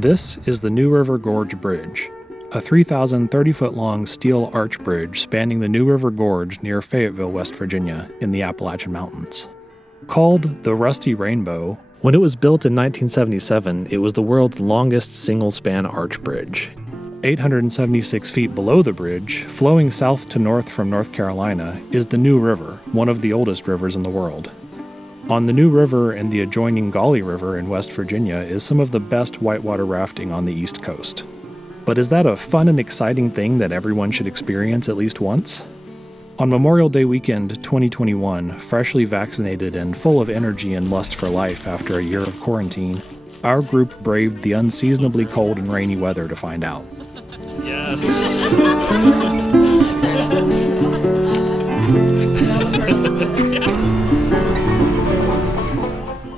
This is the New River Gorge Bridge, a 3,030-foot-long steel arch bridge spanning the New River Gorge near Fayetteville, West Virginia, in the Appalachian Mountains. Called the Rusty Rainbow, when it was built in 1977, it was the world's longest single-span arch bridge. 876 feet below the bridge, flowing south to north from North Carolina, is the New River, one of the oldest rivers in the world. On the New River and the adjoining Gauley River in West Virginia is some of the best whitewater rafting on the East Coast. But is that a fun and exciting thing that everyone should experience at least once? On Memorial Day weekend 2021, freshly vaccinated and full of energy and lust for life after a year of quarantine, our group braved the unseasonably cold and rainy weather to find out. Yes.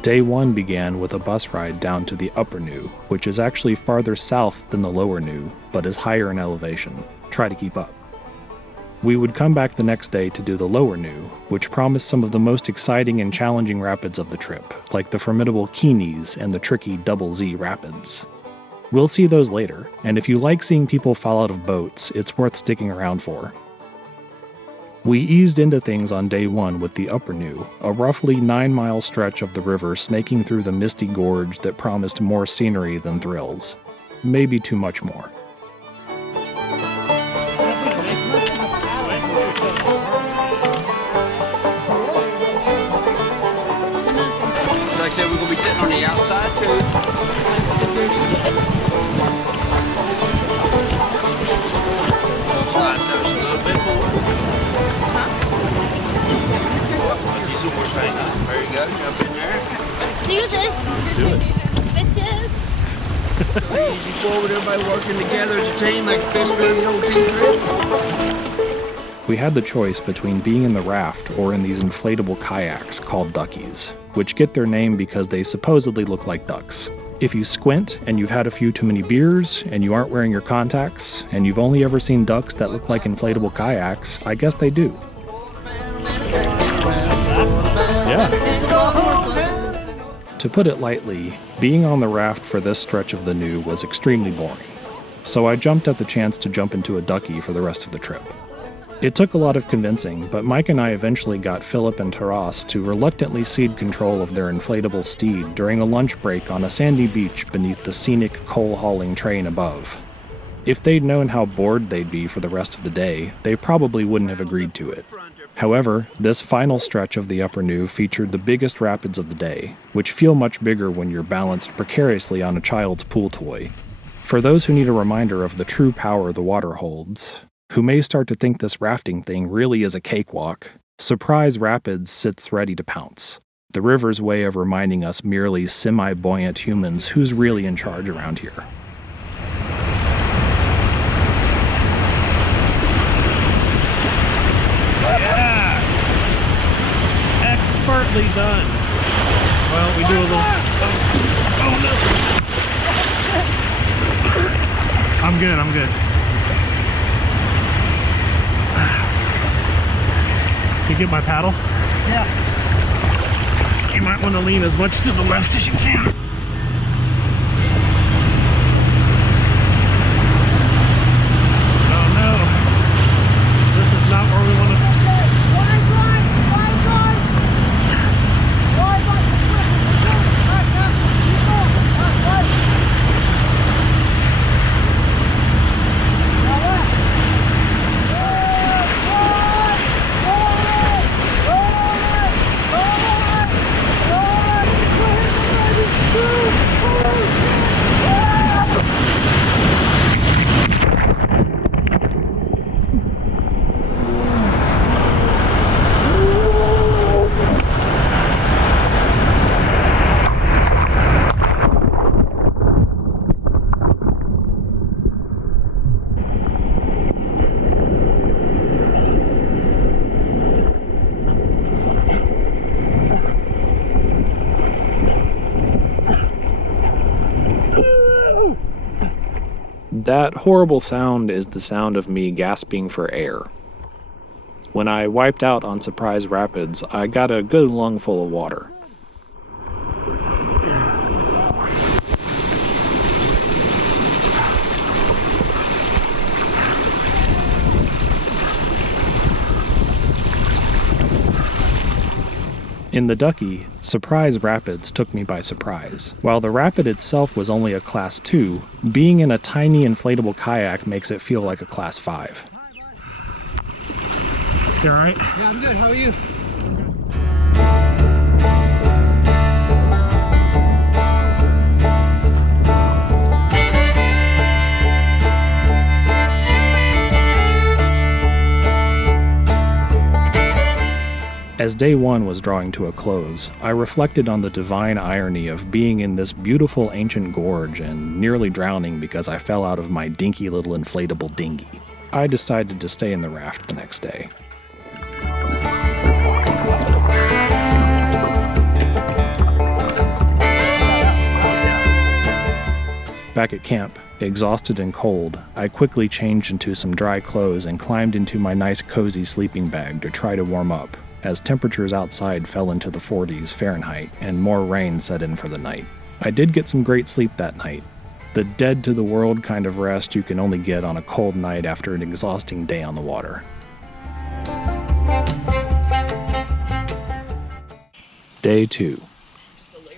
Day one began with a bus ride down to the Upper New, which is actually farther south than the Lower New, but is higher in elevation. Try to keep up. We would come back the next day to do the Lower New, which promised some of the most exciting and challenging rapids of the trip, like the formidable Keeneys and the tricky Double Z Rapids. We'll see those later, and if you like seeing people fall out of boats, it's worth sticking around for. We eased into things on day one with the Upper New, a roughly 9-mile stretch of the river snaking through the misty gorge that promised more scenery than thrills. Maybe too much more. Like I said, we're going to be sitting on the outside too. Slide those a little bit more. There you go, jump in there. Let's do this. Let's do it. Bitches. Easy forward, everybody working together as a team like a fist bump, the old team trip. We had the choice between being in the raft or in these inflatable kayaks called duckies, which get their name because they supposedly look like ducks. If you squint and you've had a few too many beers and you aren't wearing your contacts and you've only ever seen ducks that look like inflatable kayaks, I guess they do. Yeah. To put it lightly, being on the raft for this stretch of the New was extremely boring. So I jumped at the chance to jump into a ducky for the rest of the trip. It took a lot of convincing, but Mike and I eventually got Philip and Taras to reluctantly cede control of their inflatable steed during a lunch break on a sandy beach beneath the scenic coal-hauling train above. If they'd known how bored they'd be for the rest of the day, they probably wouldn't have agreed to it. However, this final stretch of the Upper New featured the biggest rapids of the day, which feel much bigger when you're balanced precariously on a child's pool toy. For those who need a reminder of the true power the water holds, who may start to think this rafting thing really is a cakewalk, Surprise Rapids sits ready to pounce. The river's way of reminding us merely semi-buoyant humans who's really in charge around here. Expertly done. Well, we do a little... Oh no! I'm good. You get my paddle? Yeah. You might want to lean as much to the left as you can. Oh no. This is not where we want to... That horrible sound is the sound of me gasping for air. When I wiped out on Surprise Rapids, I got a good lungful of water. In the Ducky, Surprise Rapids took me by surprise. While the rapid itself was only a Class 2, being in a tiny inflatable kayak makes it feel like a Class 5. You alright? Yeah, I'm good. How are you? As day one was drawing to a close, I reflected on the divine irony of being in this beautiful ancient gorge and nearly drowning because I fell out of my dinky little inflatable dinghy. I decided to stay in the raft the next day. Back at camp, exhausted and cold, I quickly changed into some dry clothes and climbed into my nice cozy sleeping bag to try to warm up, as temperatures outside fell into the 40s Fahrenheit and more rain set in for the night. I did get some great sleep that night, the dead-to-the-world kind of rest you can only get on a cold night after an exhausting day on the water. Day 2.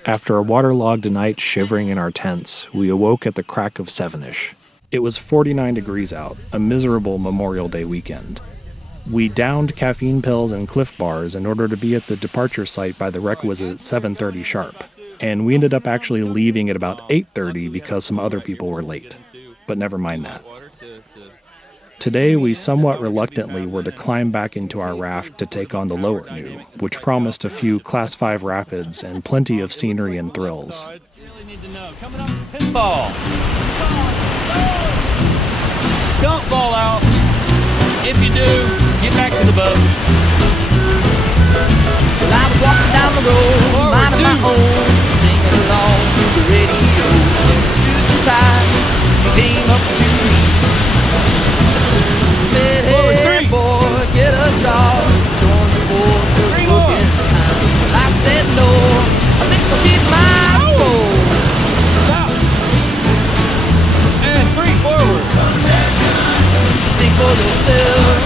After a waterlogged night shivering in our tents, we awoke at the crack of 7-ish. It was 49 degrees out, a miserable Memorial Day weekend. We downed caffeine pills and Cliff Bars in order to be at the departure site by the requisite 7:30 sharp, and we ended up actually leaving at about 8:30 because some other people were late. But never mind that. Today we somewhat reluctantly were to climb back into our raft to take on the lower new, which promised a few Class 5 rapids and plenty of scenery and thrills. Coming up, pinball. Don't fall out. If you do, get back to the boat. Well, I was walking down the road, minding my own, singing along to the radio. And suit and tie, he came up to me. He said, hey boy, get a job, join the force of looking kind. Well, I said no, I think I'll keep my soul. Stop. And 3 forward. Think for yourself,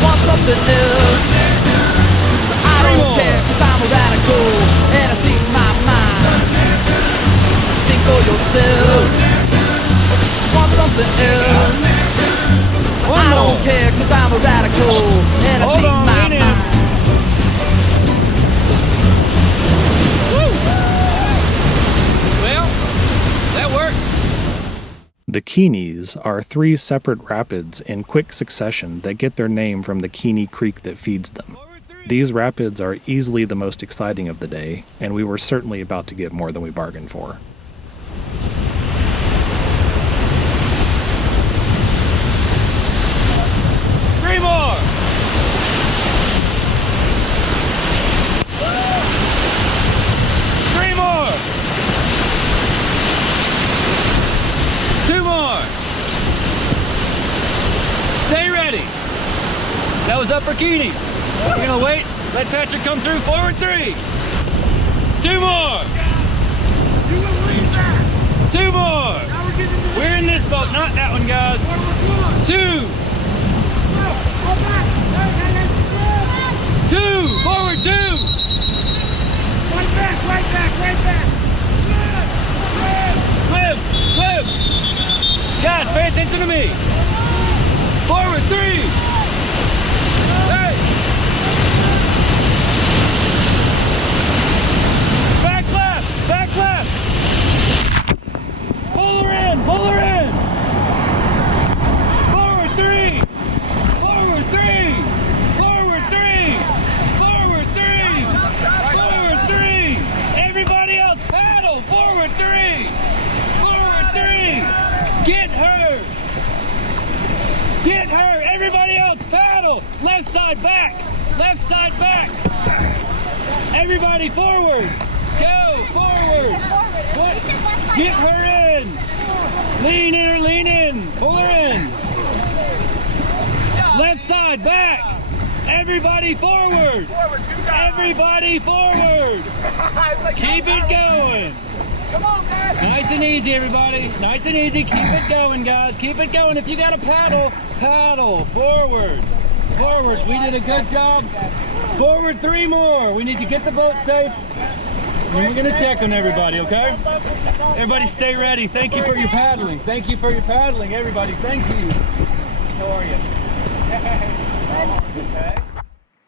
want something else. But I don't care, cause I'm a radical, and I speak my mind. Think for yourself, want something else. But I don't care, cause I'm a radical, and I speak my mind. Well, that worked. The Keeneys are 3 separate rapids in quick succession that get their name from the Keeney Creek that feeds them. These rapids are easily the most exciting of the day, and we were certainly about to get more than we bargained for. Three more. Three more. 2 more. Stay ready. That was upper Keeneys. We're gonna wait, let Patrick come through. Forward 3. 2 more. 2 more. We're in this boat, not that one, guys. 2. 2. Forward 2. Right back, right back, right back. Cliff, Cliff. Guys, pay attention to me. Forward 3. Hey. Back left, back left. Pull her in, pull her in. Forward 3. Forward 3. Forward 3. Forward 3. Forward 3. Everybody else paddle. Forward 3. Forward 3. Get her. Get her. Everybody else paddle. Left side back. Left side back. Everybody forward. Go forward. What? Get her in. Lean in her, lean in. Pull her in. Left side back. Everybody forward. Everybody forward. Keep it going. Nice and easy, everybody. Nice and easy. Keep it going, guys. Keep it going. If you got to paddle, paddle forward. Forwards. We did a good job. Forward 3 more. We need to get the boat safe. And we're going to check on everybody, okay? Everybody stay ready. Thank you for your paddling. Thank you for your paddling, everybody. Thank you. How are you? Okay.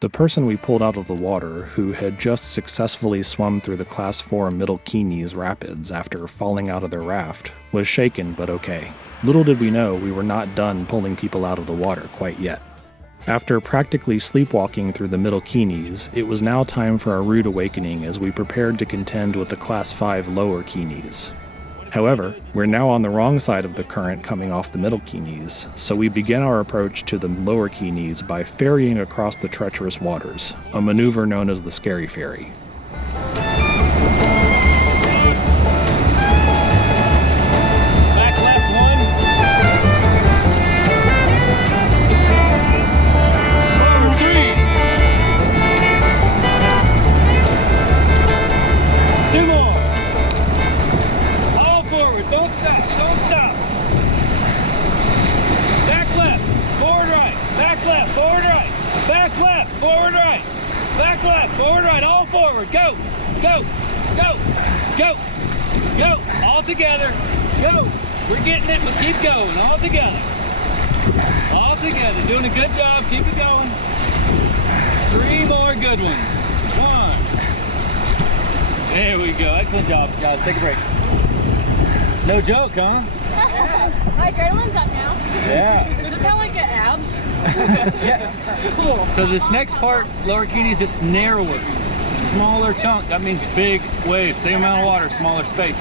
The person we pulled out of the water, who had just successfully swum through the Class 4 Middle Keeneys Rapids after falling out of their raft, was shaken but okay. Little did we know we were not done pulling people out of the water quite yet. After practically sleepwalking through the Middle Keeneys, it was now time for a rude awakening as we prepared to contend with the Class 5 Lower Keeneys. However, we're now on the wrong side of the current coming off the Middle Keeneys, so we begin our approach to the Lower Keeneys by ferrying across the treacherous waters, a maneuver known as the Scary Ferry. Back left 1. Forward 3. 2 more. Don't stop, don't stop. Back left, forward right, back left, forward right, back left, forward right, back left, forward right, all forward. Go, go, go, go, go. All together, go. We're getting it, but keep going, all together. All together, doing a good job, keep it going. 3 more good ones. 1. There we go, excellent job, guys, take a break. No joke, huh? My adrenaline's up now. Yeah. Is this how I get abs? Yes. Cool. So this next part, Lower Keeneys, it's narrower. Smaller chunk, that means big waves. Same amount of water, smaller space.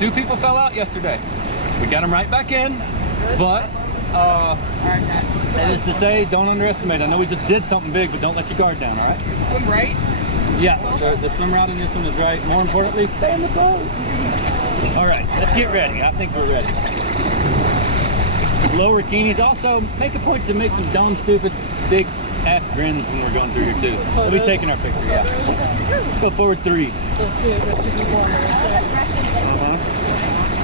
2 people fell out yesterday. We got them right back in, but that is to say, don't underestimate. I know we just did something big, but don't let your guard down, all right? Swim right? Yeah, so the swim route in this one is right. More importantly, stay in the boat. All right, let's get ready. I think we're ready. Lower Keeneys. Also, make a point to make some dumb, stupid, big ass grins when we're going through here too. We'll be taking our picture, yeah. Let's go forward 3.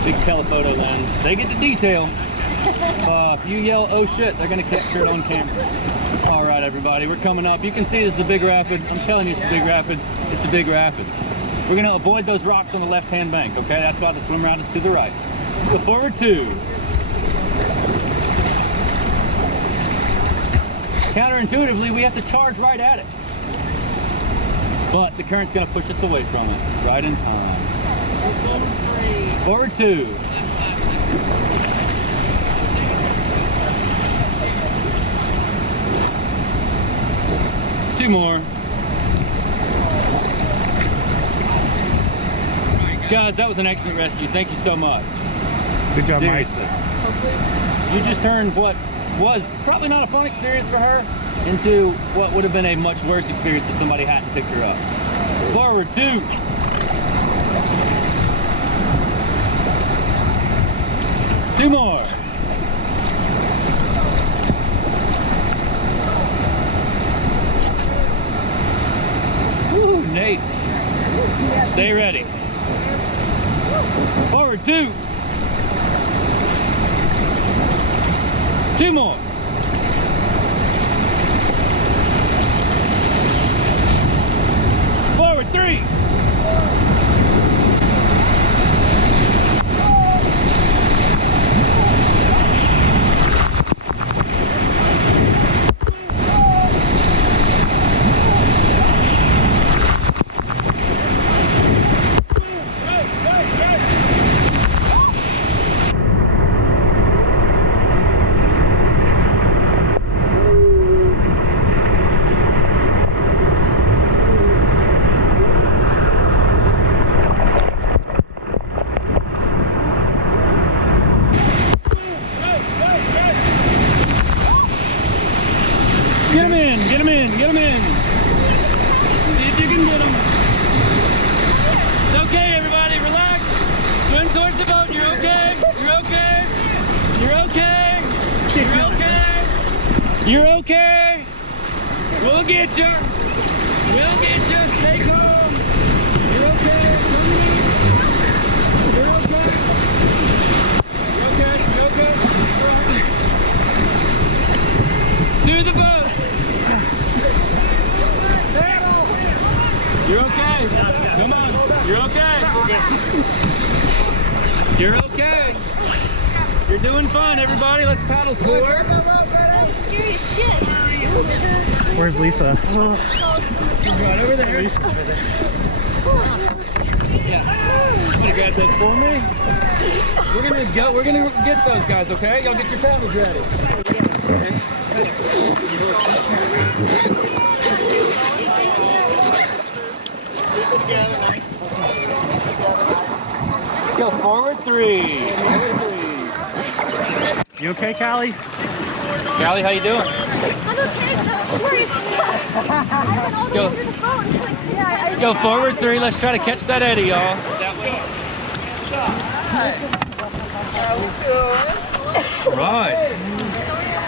Big telephoto lens. They get the detail. If you yell, oh shit, they're gonna capture it on camera. All right, everybody, we're coming up. You can see this is a big rapid. I'm telling you, it's a big rapid. It's a big rapid. We're gonna avoid those rocks on the left-hand bank, okay? That's why the swim route is to the right. Let's go forward 2. Counterintuitively, we have to charge right at it. But the current's gonna push us away from it, right in time. Forward 2. Two more. Guys, that was an excellent rescue. Thank you so much. Good job, Mike. Seriously. You just turned what was probably not a fun experience for her into what would have been a much worse experience if somebody hadn't picked her up. Forward 2. Two more. Woo, Nate. Stay ready. Forward 2. 2 more. Forward 3. Get him in, get him in, get him in. See if you can get him. It's okay, everybody, relax. Swim towards the boat, you're okay. You're okay. You're okay. You're okay. You're okay. We'll get you. We'll get you. Stay calm. You're okay. You're okay. You're okay. You're okay. You're okay. To the boat. You're okay. Come on. You're okay. You're okay. You're doing fine, everybody. Let's paddle forward. That's scary as shit. Where's Lisa? Right over there. Lisa's over there. Yeah. Somebody grab that for me. We're gonna get those guys, okay? Y'all get your paddles ready. Go forward 3. You okay, Callie? Callie, how you doing? I'm okay, though. Sorry as fuck. I've been all Go. over the phone. Like, yeah, Go forward 3. Let's try to catch that eddy, y'all. That way. Right.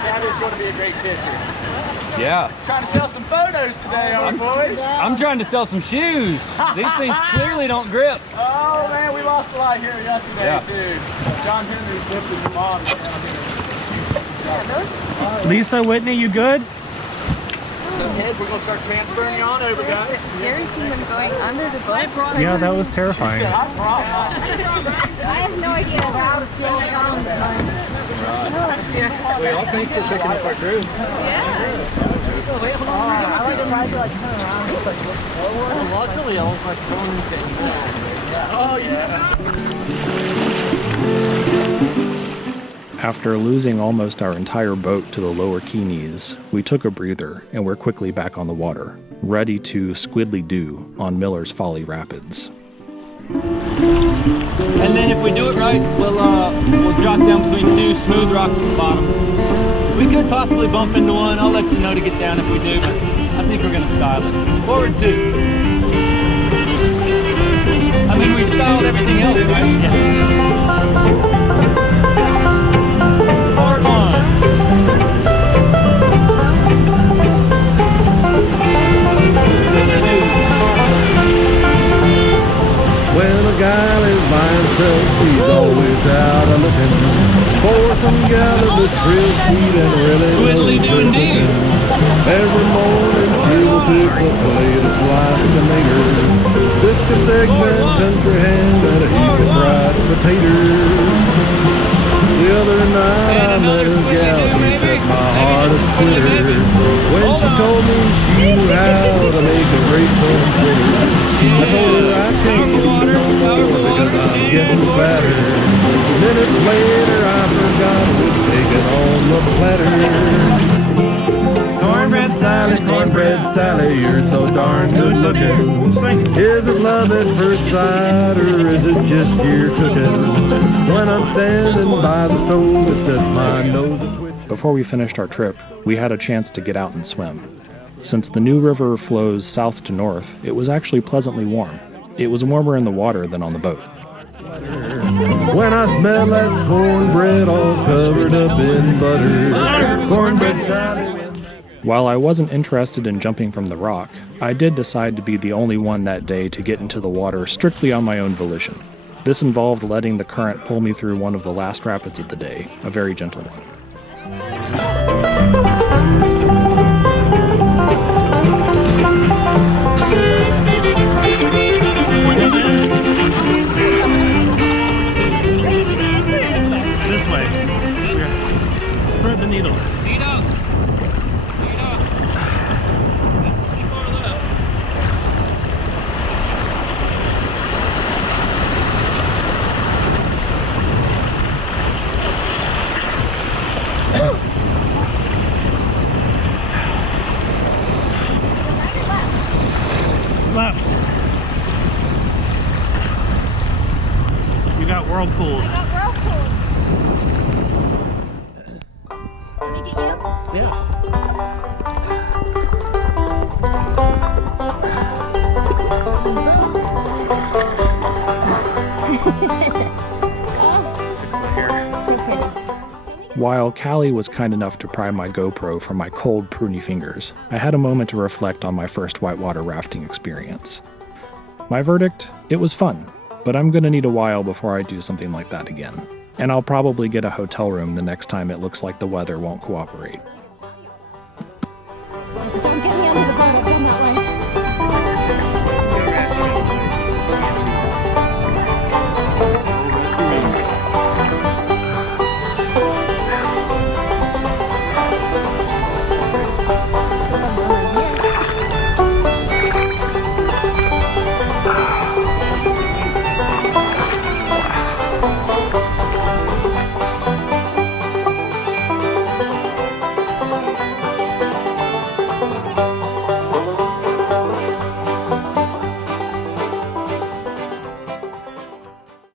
That is going to be a great picture. Yeah. Trying to sell some photos today, our boys. I'm trying to sell some shoes. These things clearly don't grip. Oh man, we lost a lot here yesterday Yeah. too. John Henry flipped his mom down here. Lisa, Whitney, you good? Go ahead, we're gonna start transferring you on over, guys. It's scary seeing them going under the boat. Yeah, that was terrifying. I brought mine. I have no idea how to feel like on the boat. Well, thanks for checking out our group. I like to try to like turn around. It's like, luckily I was like going into Oh, yeah. After losing almost our entire boat to the lower Keeneys, we took a breather and were quickly back on the water, ready to squidly do on Miller's Folly Rapids. And then if we do it right, we'll drop down between 2 smooth rocks at the bottom. We could possibly bump into one. I'll let you know to get down if we do, but I think we're gonna style it. Forward 2. I mean, we've styled everything else, right? Yeah. Forward 1. When a guy lives by himself, he's always out looking for some gal that's real sweet and really Squiddly knows do her indeed. cooking. Every morning she'll fix up the latest slice tomato, biscuits, eggs, and country ham, and a heap of fried potatoes. The other night I met a gal, she set my heart a twitter when she told me she knew how to make a great corn fritter. I told her I can't eat no more because I'm getting fatter. Minutes later I forgot with bacon on the platter. Cornbread Sally, you're so darn good looking. Is it love at first sight or is it just your cooking? When I'm standing by the stove, it sets my nose a twitch. Before we finished our trip, we had a chance to get out and swim. Since the new river flows south to north, it was actually pleasantly warm. It was warmer in the water than on the boat. When I smell that cornbread all covered up in butter, Cornbread Sally. While I wasn't interested in jumping from the rock, I did decide to be the only one that day to get into the water strictly on my own volition. This involved letting the current pull me through one of the last rapids of the day, a very gentle one. this way. Thread the needle. Left. You got whirlpool. I got whirlpool. Can we get you? Yeah. While Callie was kind enough to pry my GoPro from my cold, pruny fingers, I had a moment to reflect on my first whitewater rafting experience. My verdict? It was fun, but I'm gonna need a while before I do something like that again. And I'll probably get a hotel room the next time it looks like the weather won't cooperate.